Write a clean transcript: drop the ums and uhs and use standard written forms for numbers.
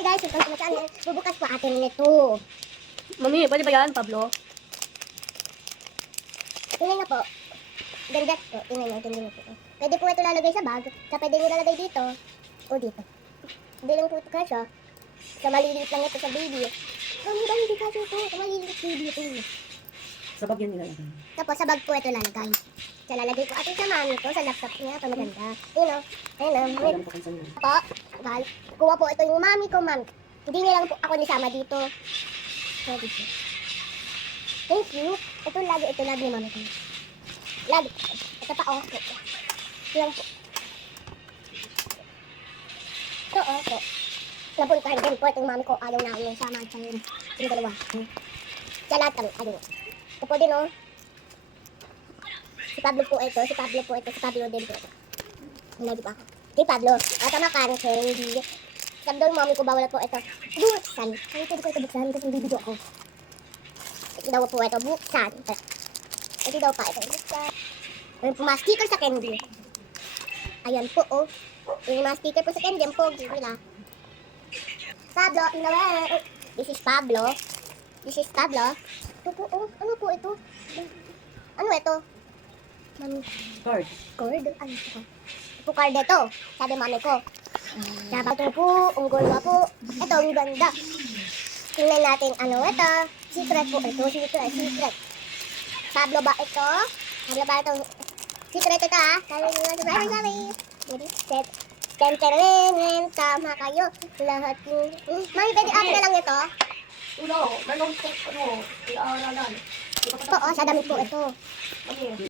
Hey guys, welcome to my channel. Bubukas po atin nito. Mami, pwede ba yan, Pablo? Tingnan na po. Ganda po. Tingnan nyo, tingnan nyo po. Pwede po ito lalagay sa bag. Sa pwede nyo lalagay dito. O dito. Hindi lang po ito kasha. Sa maliliit lang ito sa baby. Hindi kasha ito. Sa maliliit baby ito. Sa bag yan nilalagay. Tapos sa bag po ito lalagay. Sa lalagay po atin sa mami ko. Sa laptop niya. Ito maganda. Ayun o. Ayun o. Alam ko kung saan yun. Po, guys, kuha po ito yung mami ko, ma'am. Hindi niya lang po ako nisama dito. So, dito. Thank you. Ito lagi yung mami ko. Lagi. Ito pa, oh, po. Ito lang po. Ito, oh, po. Napuntahan din po itong mami ko. Ayaw na yung sama sa yun. Yung dalawa. Sa lahat kami, ayaw. Ito po din, oh. Si Pablo po ito, si Pablo din po ito. Lagi pa ako. Si Pablo, tama ka, candy. Sabi daw ng mami ko, bawal po ito. Buksan. Ay, pwede ko ito buksan kasi hindi video ako. Ito daw po ito, buksan. Ito daw pa ito, buksan. May mga sticker sa candy. Ayan po, oh. Yung mga sticker po sa candy, ang pogi nila. Pablo, inaway. This is Pablo. This is Pablo. Ito po, oh. Ano po ito? Ano ito? Mami. Card. Cord? Ano ito? Ito card ito. Sabi mami ko. Dapat ito po, unggol nga po. Ito, ang ganda. Tingnan natin, ano ito? Secret po ito, secret. Pablo ba ito? Pablo ba ito? Secret ito ha? Sabi. Set. Temperament, tama kayo. Lahat yung... Mami, pwede akin na lang ito? Ulo, meron po, ano, ilaaralan. Oo, sa damit po ito. Ano